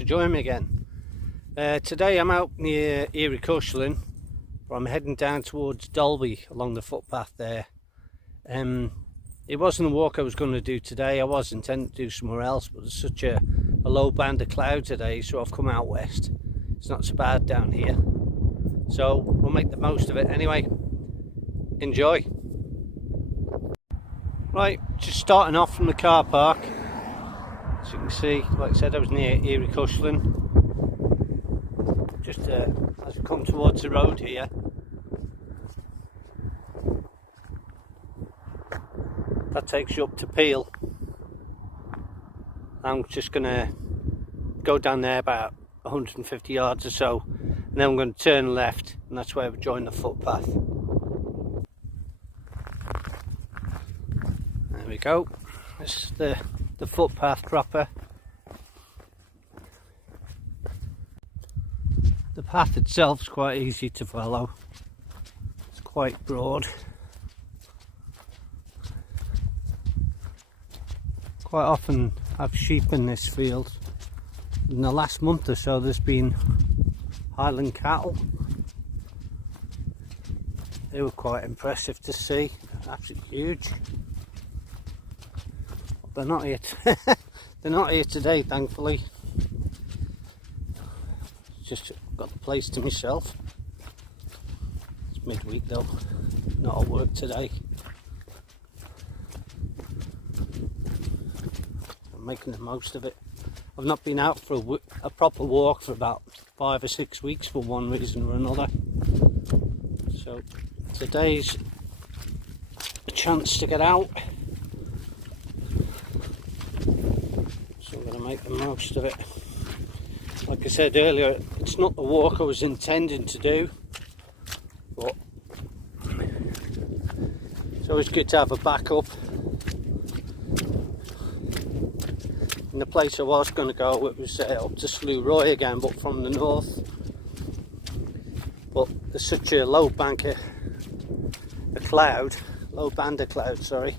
for joining me again. Today I'm out near Kerrodhoo, but I'm heading down towards Dalby along the footpath there. It wasn't a walk I was going to do today. I was intending to do somewhere else, but there's such a low band of cloud today, so I've come out west. It's not so bad down here, so we'll make the most of it anyway. Enjoy. Right, just starting off from the car park. As you can see, like I said, I was near Kerrodhoo. Just as we come towards the road here. That takes you up to Peel. I'm just going to go down there about 150 yards or so, and then I'm going to turn left, and that's where we join the footpath. There we go. This is the footpath proper. The path itself is quite easy to follow. It's quite broad. Quite often have sheep in this field. In the last month or so there's been highland cattle. They were quite impressive to see. Absolutely huge. But they're not here. They're not here today, thankfully. Just got the place to myself. It's midweek though, not at work today. I'm making the most of it. I've not been out for a proper walk for about 5 or 6 weeks for one reason or another. So today's a chance to get out. So I'm going to make the most of it. Like I said earlier, it's not the walk I was intending to do, but it's always good to have a backup. And the place I was going to go, it was up to Slew Roy again, but from the north. But there's such a low band of cloud, sorry.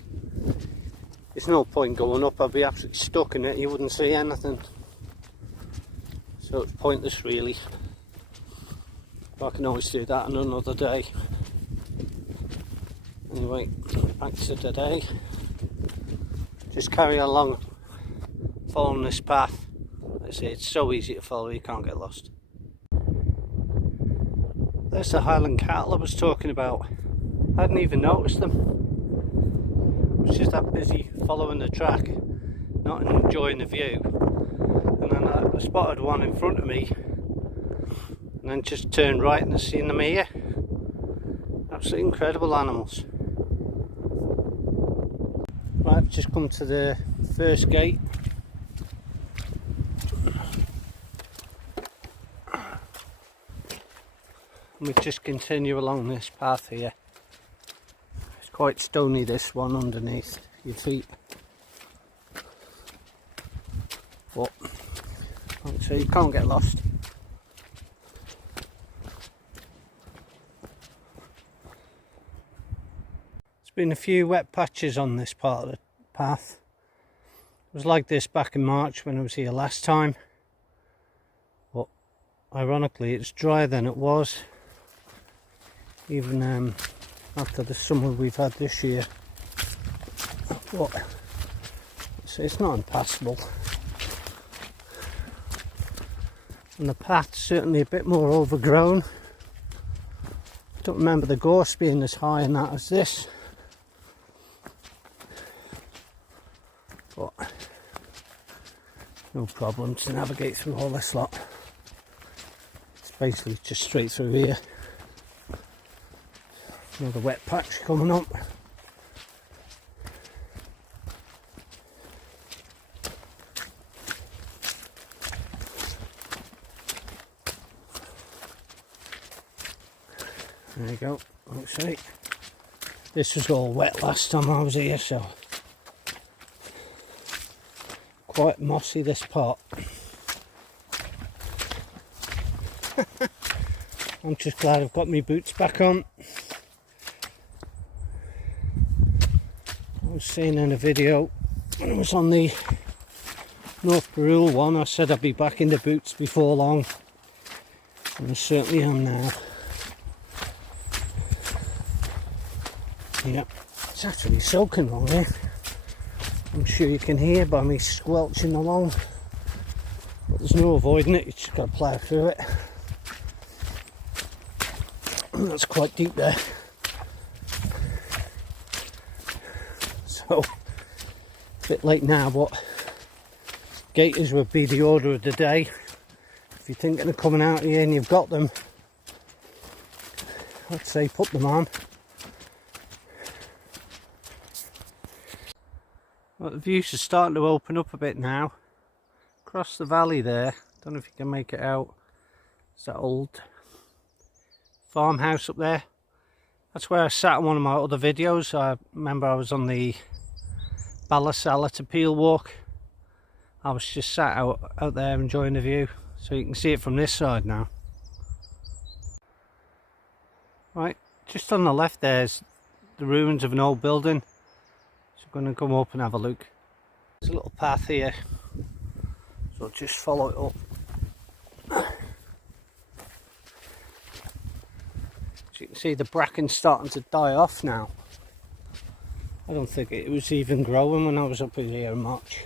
There's no point going up, I'd be absolutely stuck in it, you wouldn't see anything. So it's pointless really. But I can always do that on another day. Anyway, back to today. Just carry along following this path. Like I say, it's so easy to follow, you can't get lost. There's the highland cattle I was talking about. I hadn't even noticed them. I was just that busy following the track, not enjoying the view. And then I spotted one in front of me, and then just turned right and I seen them here. Absolutely incredible animals. Right, I've just come to the first gate. And we just continue along this path here. It's quite stony, this one underneath your feet. But so you can't get lost. There's been a few wet patches on this part of the path. It was like this back in March when I was here last time, but ironically it's drier than it was, even after the summer we've had this year. But so it's not impassable. And the path's certainly a bit more overgrown. I don't remember the gorse being as high in that as this. But no problem to navigate through all this lot. It's basically just straight through here. Another wet patch coming up. There you go, let's see. This was all wet last time I was here, so quite mossy this part. I'm just glad I've got my boots back on. I was seeing in a video when I was on the North Barul one. I said I'd be back in the boots before long, and I certainly am now. Yeah, it's actually soaking along here. I'm sure you can hear by me squelching along, but there's no avoiding it, you just got to plough through it. That's quite deep there. So, a bit late now, but gaiters would be the order of the day. If you're thinking of coming out here and you've got them, I'd say put them on. Well, the views are starting to open up a bit now. Across the valley there, don't know if you can make it out. It's that old farmhouse up there. That's where I sat in one of my other videos. I remember I was on the Ballasalla to Peel walk. I was just sat out there enjoying the view. So you can see it from this side now. Right, just on the left there's the ruins of an old building. So I'm going to come up and have a look. There's a little path here, so just follow it up. So you can see the bracken's starting to die off now. I don't think it was even growing when I was up here in March.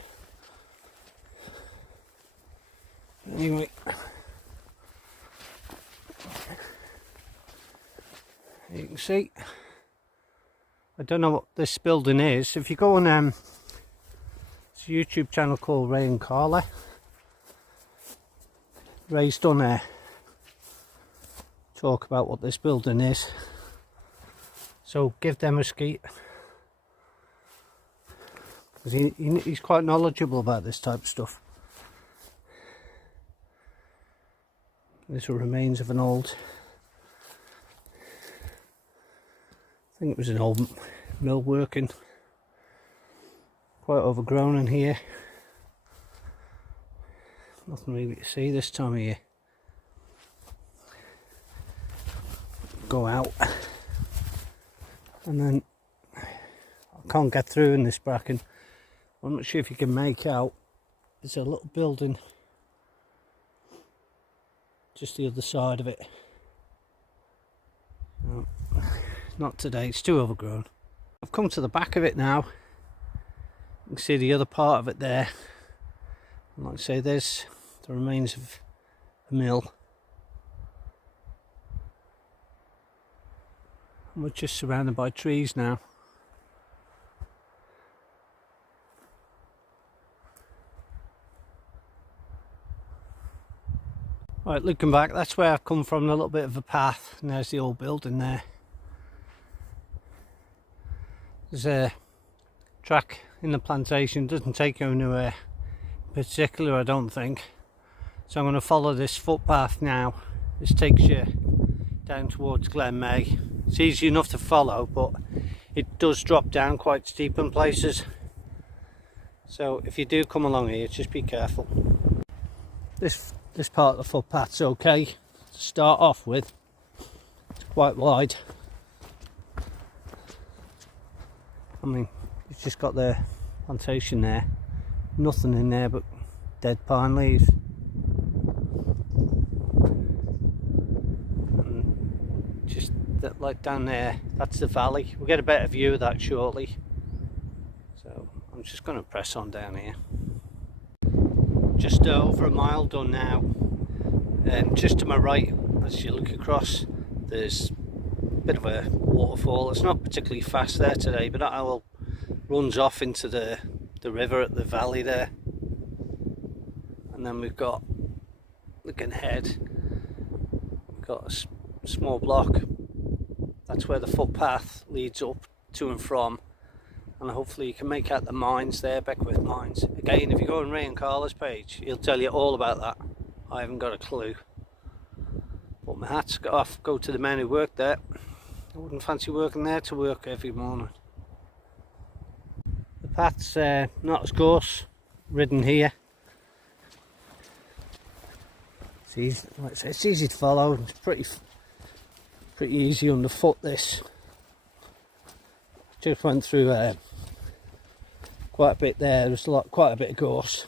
Anyway, you can see, I don't know what this building is. If you go on it's a YouTube channel called Ray and Carla. Ray's done a talk about what this building is, so give them a skeet, because he's quite knowledgeable about this type of stuff. These are remains of an old, I think it was an old mill working, quite overgrown in here. Nothing really to see this time of year. Go out, and then I can't get through in this bracken. I'm not sure if you can make out, there's a little building just the other side of it. No, not today, it's too overgrown. I've come to the back of it now. You can see the other part of it there. And like I say, there's the remains of a mill. And we're just surrounded by trees now. Right, looking back, that's where I've come from, a little bit of a path, and there's the old building there. There's a track in the plantation, doesn't take you anywhere particular, I don't think. So I'm going to follow this footpath now. This takes you down towards Glen Maye. It's easy enough to follow, but it does drop down quite steep in places. So if you do come along here, just be careful. This part of the footpath's okay to start off with. It's quite wide. I mean, you've just got the plantation there. Nothing in there but dead pine leaves. And just that, like down there, that's the valley. We'll get a better view of that shortly. So I'm just going to press on down here. Just over a mile done now, and just to my right as you look across there's a bit of a waterfall. It's not particularly fast there today, but that owl runs off into the river at the valley there. And then we've got, looking ahead, we've got a small block. That's where the footpath leads up to and from. And hopefully you can make out the mines there, Beckwith Mines. Again, if you go on Ray and Carla's page, he'll tell you all about that. I haven't got a clue. But my hat's got off, go to the men who work there. I wouldn't fancy working there to work every morning. The path's not as coarse, ridden here. It's easy, like I say, it's easy to follow. It's pretty easy underfoot, this. Just went through quite a bit there. There's quite a bit of gorse.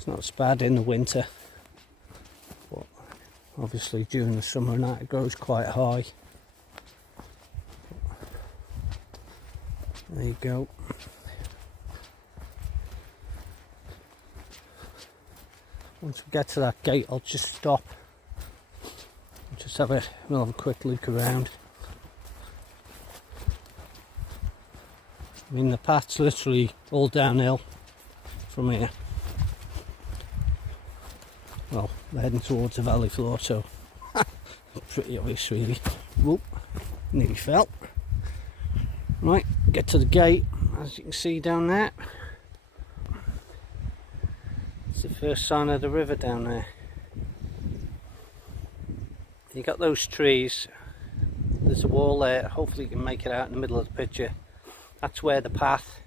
It's not as bad in the winter, but obviously during the summer and that it grows quite high. There you go. Once we get to that gate, I'll just stop. We'll have a quick look around. I mean, the path's literally all downhill from here. Well, we're heading towards the valley floor, so pretty obvious really. Whoop, nearly fell. Right, get to the gate, as you can see down there. It's the first sign of the river down there. You got those trees, there's a wall there, hopefully you can make it out in the middle of the picture. That's where the path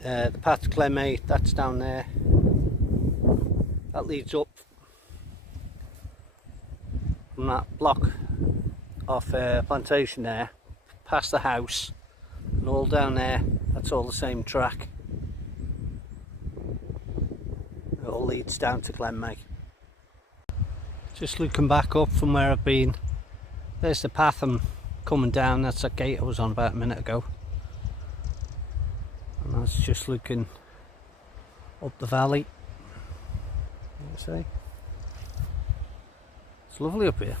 to Glen Maye, that's down there. That leads up from that block of plantation there, past the house, and all down there, that's all the same track. It all leads down to Glen Maye. Just looking back up from where I've been, there's the path I'm coming down, that's that gate I was on about a minute ago. And that's just looking up the valley. You see? It's lovely up here.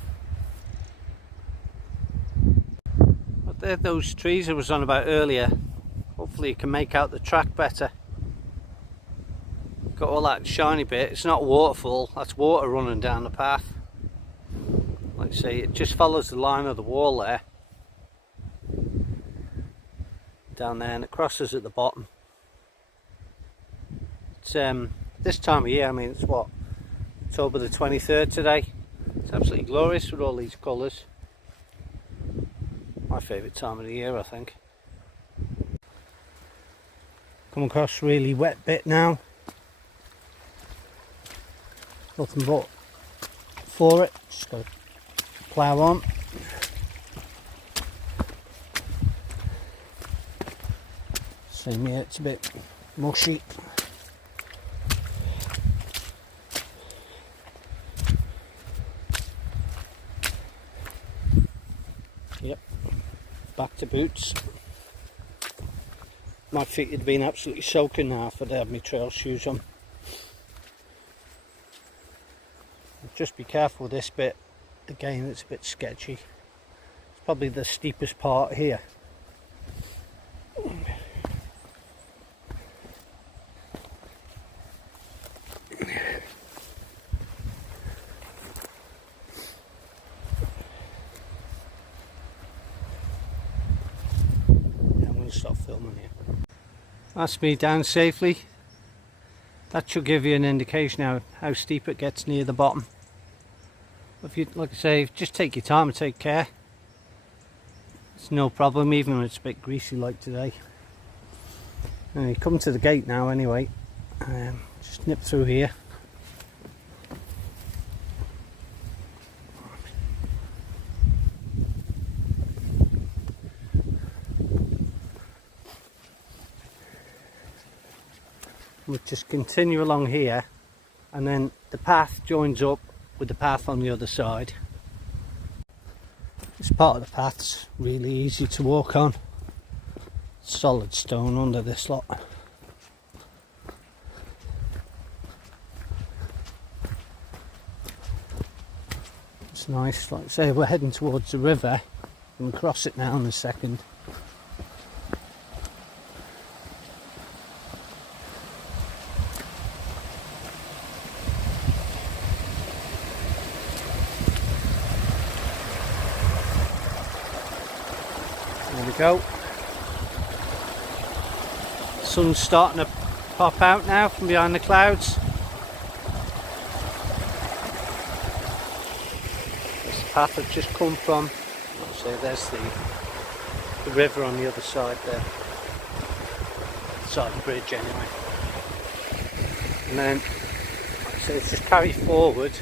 But there, those trees I was on about earlier, hopefully you can make out the track better. Got all that shiny bit, it's not a waterfall, that's water running down the path. Like I say, it just follows the line of the wall there. Down there, and it crosses at the bottom. It's this time of year, I mean, it's what, October the 23rd today. It's absolutely glorious with all these colours. My favourite time of the year, I think. Come across really wet bit now. Nothing but for it, just got to plough on. Same here, it's a bit mushy. Yep, back to boots. My feet had been absolutely soaking now if I'd had my trail shoes on. Just be careful with this bit, again it's a bit sketchy. It's probably the steepest part here. Yeah, I'm going to stop filming here. That's me down safely. That should give you an indication how steep it gets near the bottom. If you, like I say, just take your time and take care. It's no problem, even when it's a bit greasy like today. And you come to the gate now anyway. Just nip through here. We'll just continue along here, and then the path joins up with the path on the other side. This part of the path's really easy to walk on. Solid stone under this lot. It's nice, like I say, we're heading towards the river. We'll cross it now in a second. There we go. The sun's starting to pop out now from behind the clouds. This path I've just come from. So there's the river on the other side there. Side of the bridge anyway. And then, so it's just carry forward.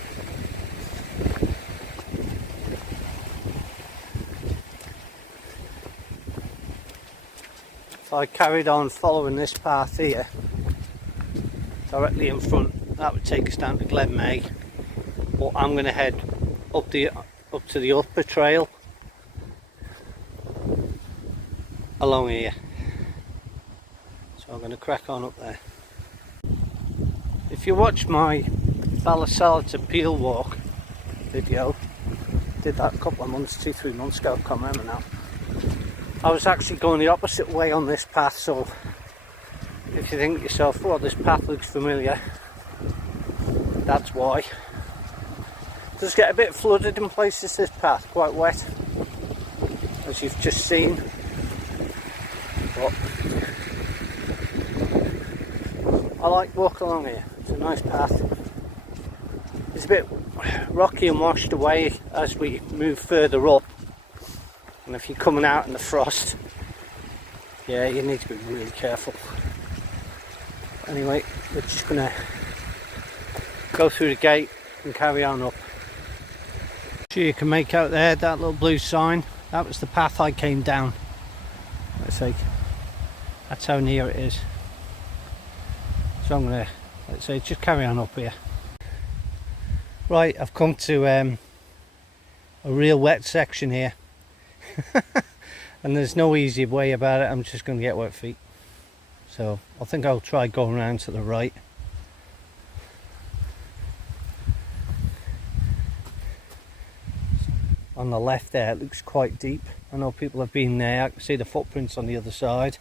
If I carried on following this path here, directly in front. That would take us down to Glen Maye, but I'm going to head up to the upper trail along here. So I'm going to crack on up there. If you watch my Ballasalla to Peel walk video, did that a couple of months, 2-3 months ago, I can't remember now. I was actually going the opposite way on this path, so if you think to yourself, well, this path looks familiar, that's why. It does get a bit flooded in places, this path, quite wet, as you've just seen. But I like walking along here, it's a nice path. It's a bit rocky and washed away as we move further up. And if you're coming out in the frost, yeah, you need to be really careful. Anyway, we're just gonna go through the gate and carry on up. So you can make out there that little blue sign. That was the path I came down. Let's see. That's how near it is. So I'm gonna, let's say, just carry on up here. Right, I've come to a real wet section here. And there's no easy way about it. I'm just going to get wet feet, so I think I'll try going around to the right. On the left there, it looks quite deep. I know people have been there. I can see the footprints on the other side.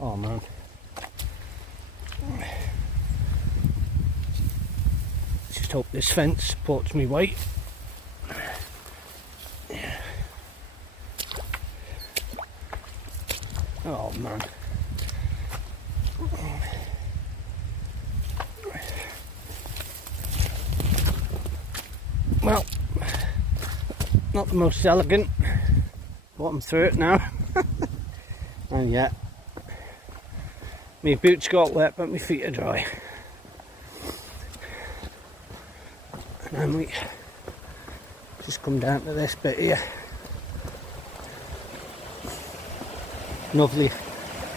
Oh man, just hope this fence supports me weight. Oh man. Well, not the most elegant, but I'm through it now. And yeah, my boots got wet but my feet are dry. And then we just come down to this bit here. Lovely,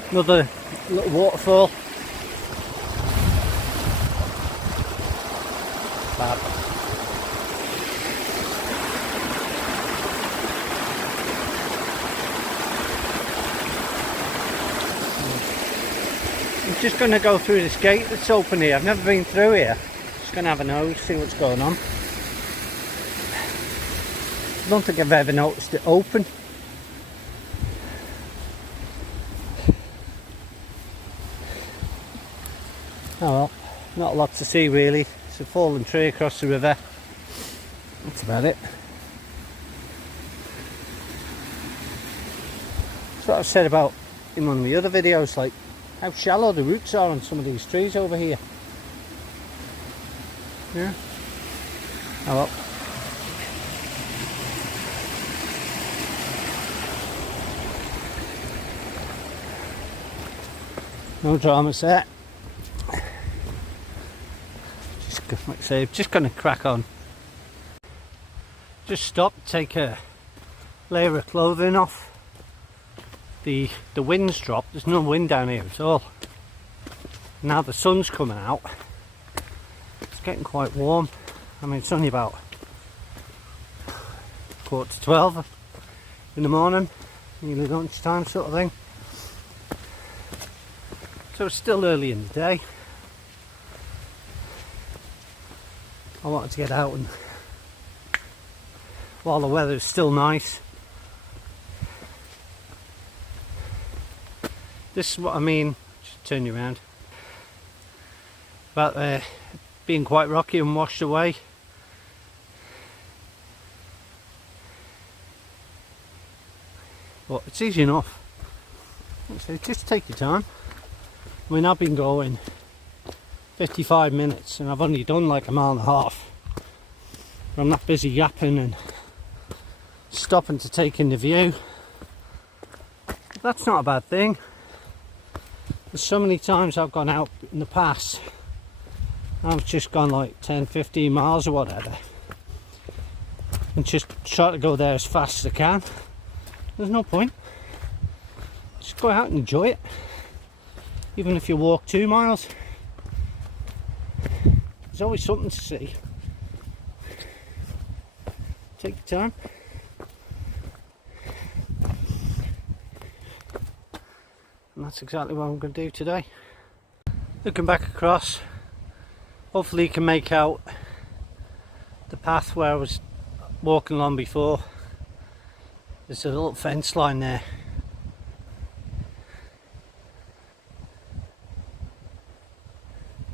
another little waterfall. Fab. I'm just going to go through this gate that's open here. I've never been through here. Just going to have a nose, see what's going on. I don't think I've ever noticed it open. Oh well, not a lot to see really. It's a fallen tree across the river. That's about it. That's what I've said about in one of the other videos, like how shallow the roots are on some of these trees over here. Yeah. Oh well. No dramas there. Like I say, just going to crack on. Just stop, take a layer of clothing off. The wind's dropped, there's no wind down here at all. Now the sun's coming out. It's getting quite warm. I mean, it's only about 11:45 in the morning, nearly lunchtime sort of thing. So it's still early in the day. I wanted to get out and while the weather is still nice. This is what I mean, just turn you around, about being quite rocky and washed away. But it's easy enough, so just take your time. I mean, I've been going 55 minutes and I've only done like a mile and a half. I'm not busy yapping and stopping to take in the view. That's not a bad thing. There's so many times I've gone out in the past, I've just gone like 10-15 miles or whatever and just try to go there as fast as I can. There's no point. Just go out and enjoy it. Even if you walk 2 miles, there's always something to see. Take your time. And that's exactly what I'm going to do today. Looking back across, hopefully you can make out the path where I was walking along before. There's a little fence line there.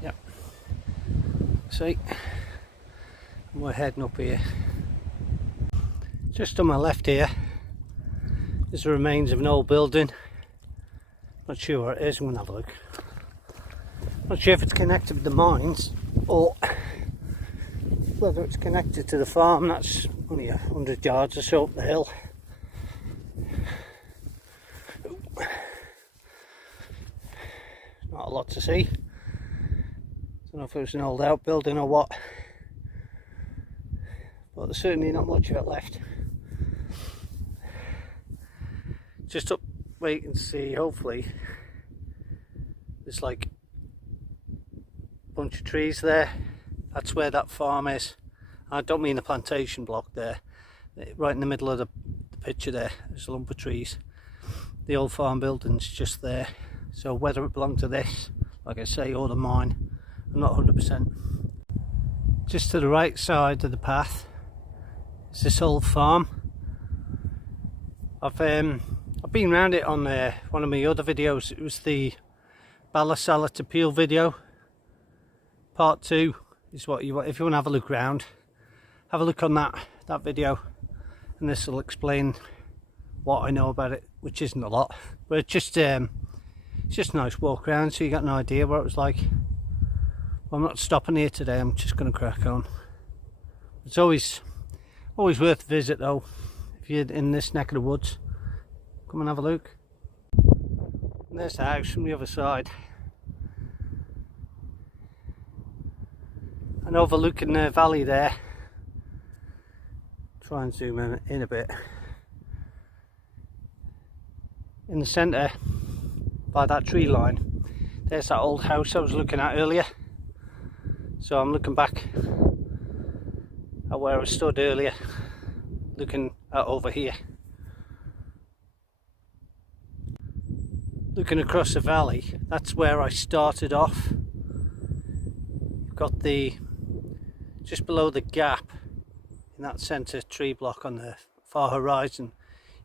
Yep. See, we're heading up here. Just on my left here, there's the remains of an old building. Not sure what it is, I'm going to have a look. Not sure if it's connected with the mines or whether it's connected to the farm. That's only 100 yards or so up the hill. Not a lot to see. Don't know if it was an old outbuilding or what, but there's certainly not much of it left. Just up, wait and see. Hopefully there's like a bunch of trees there. That's where that farm is. I don't mean the plantation block there. Right in the middle of the picture there, there's a lump of trees. The old farm building's just there. So whether it belonged to this, like I say, or the mine, I'm not 100%. Just to the right side of the path is this old farm. I've been around it on one of my other videos. It was the Ballasalla to Peel video. Part 2 is what you want. If you want to have a look around, have a look on that video, and this will explain what I know about it, which isn't a lot, but it's just a nice walk around, so you got an idea what it was like. Well, I'm not stopping here today. I'm just going to crack on. It's always worth a visit though if you're in this neck of the woods. Come and have a look. And there's the house from the other side, and overlooking the valley there. Try and zoom in a bit. In the centre, by that tree line, there's that old house I was looking at earlier. So I'm looking back at where I stood earlier, looking at over here. Looking across the valley, that's where I started off. You've got just below the gap in that centre tree block on the far horizon.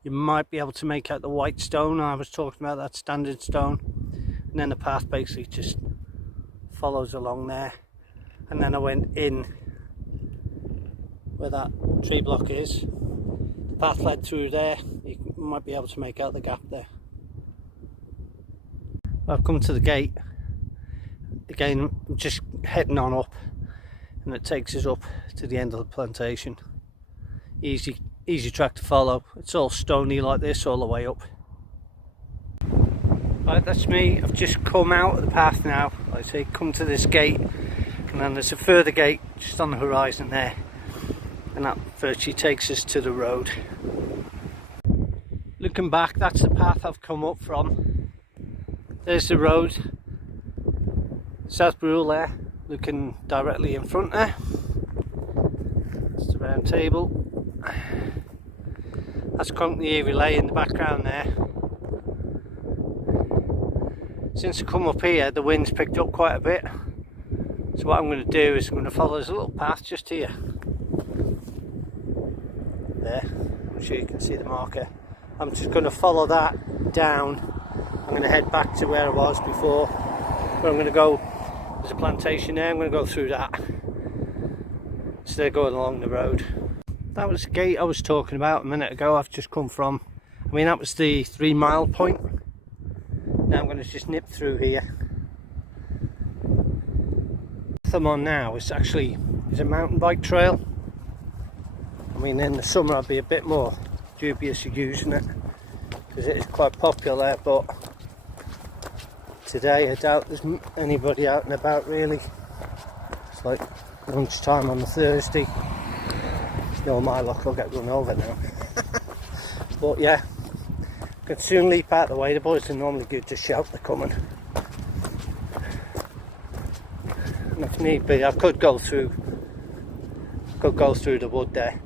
You might be able to make out the white stone I was talking about, that standard stone. And then the path basically just follows along there. And then I went in where that tree block is. The path led through there. You might be able to make out the gap there. I've come to the gate. Again, I'm just heading on up, and it takes us up to the end of the plantation. Easy track to follow. It's all stony like this all the way up. Right, that's me. I've just come out of the path now. Like I say, come to this gate, and then there's a further gate just on the horizon there, and that virtually takes us to the road. Looking back, that's the path I've come up from. There's the road, South Brule there, looking directly in front there. It's the round table. That's Conkney Relay in the background there. Since I come up here, the wind's picked up quite a bit. So what I'm going to do is I'm going to follow this little path just here. There, I'm sure you can see the marker. I'm just going to follow that down. I'm going to head back to where I was before. But I'm going to go, there's a plantation there, I'm going to go through that instead of going along the road. That was the gate I was talking about a minute ago. I've just come from. I mean, that was the 3 mile point. Now I'm going to just nip through here. What I'm on now is a mountain bike trail. I mean, in the summer I'd be a bit more dubious of using it because it is quite popular, but today I doubt there's anybody out and about really. It's like lunchtime on a Thursday. Still, my luck, I'll get run over now. But yeah, could soon leap out the way. The boys are normally good to shout they're coming. if need be, I could go through the wood there.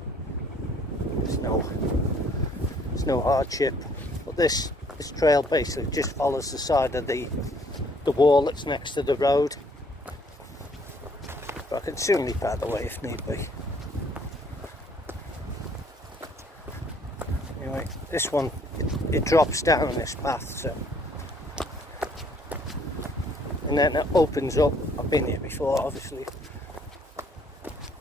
There's no hardship. But this trail basically just follows the side of the wall that's next to the road. But I can soon leap out of the way if need be. Anyway, this one, it drops down this path, so. And then it opens up. I've been here before, obviously.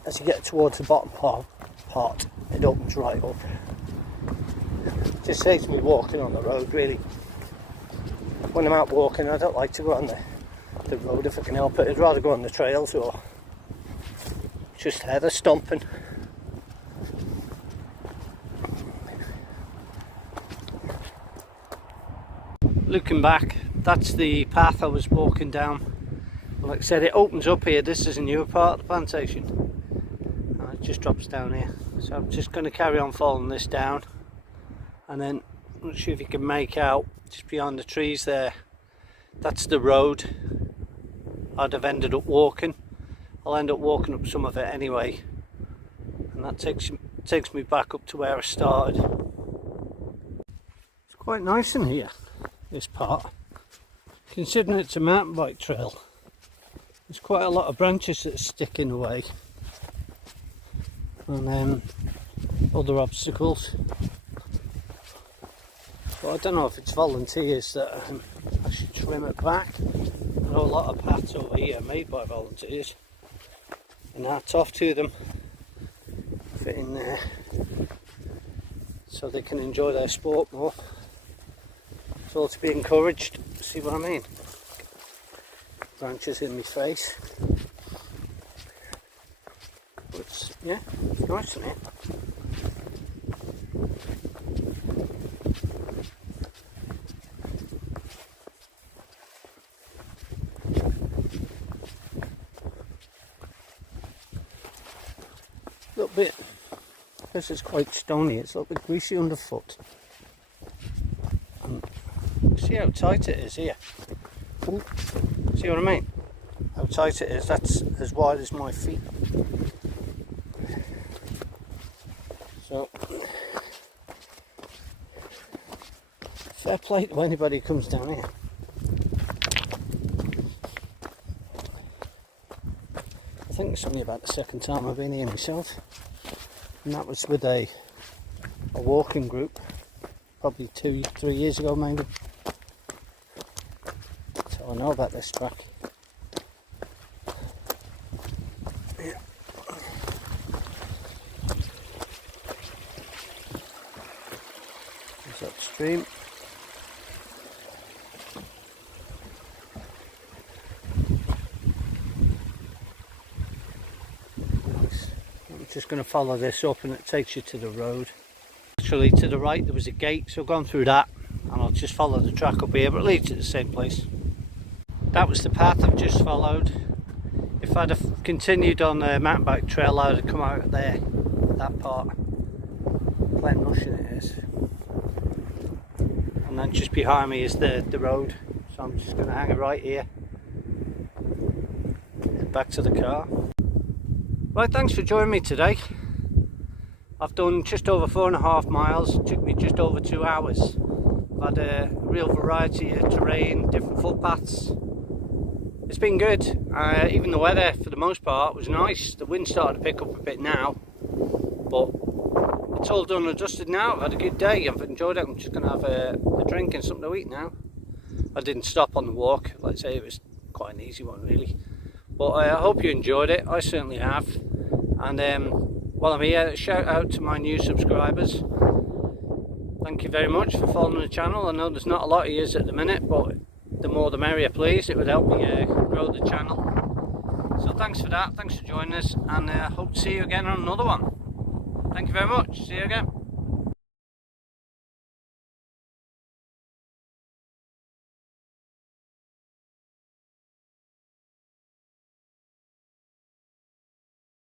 As you get towards the bottom part, it opens right up. Just saves me walking on the road, really. When I'm out walking, I don't like to go on the road if I can help it. I'd rather go on the trails or just heather stomping. Looking back, that's the path I was walking down. Like I said, it opens up here. This is a newer part of the plantation. And it just drops down here. So I'm just going to carry on following this down. And then, I'm not sure if you can make out, just behind the trees there, that's the road I'd have ended up walking. I'll end up walking up some of it anyway. And that takes me back up to where I started. It's quite nice in here, this part. Considering it's a mountain bike trail, there's quite a lot of branches that are sticking away. And other obstacles. But I don't know if it's volunteers that actually trim it back. I know a lot of paths over here are made by volunteers. And hats off to them for in there so they can enjoy their sport more. It's all to be encouraged, see what I mean? Branches in my face. But yeah, it's nice, isn't it? A little bit, because it's quite stony, it's a little bit greasy underfoot. See how tight it is here? Ooh. See what I mean? How tight it is, that's as wide as my feet. So, fair play to anybody who comes down here. I think it's only about the second time I've been here myself. And that was with a walking group, probably 2-3 years ago maybe. So I know about this track. Yeah. There's that stream. Just going to follow this up and it takes you to the road. Actually to the right there was a gate, so I've gone through that and I'll just follow the track up here, but it leads to the same place. That was the path I've just followed. If I'd have continued on the mountain bike trail I would have come out there, that part. Glen Rushen it is. And then just behind me is the road, so I'm just going to hang it right here. Head back to the car. Right, thanks for joining me today. I've done just over 4.5 miles, it took me just over 2 hours. I've had a real variety of terrain, different footpaths. It's been good, even the weather for the most part was nice. The wind started to pick up a bit now, but it's all done and dusted now. I've had a good day, I've enjoyed it. I'm just going to have a drink and something to eat now. I didn't stop on the walk, like I say, it was quite an easy one really. But I hope you enjoyed it, I certainly have. And while I'm here, shout out to my new subscribers. Thank you very much for following the channel. I know there's not a lot of yous at the minute, but the more the merrier please, it would help me grow the channel. So thanks for that, thanks for joining us, and I hope to see you again on another one. Thank you very much, see you again.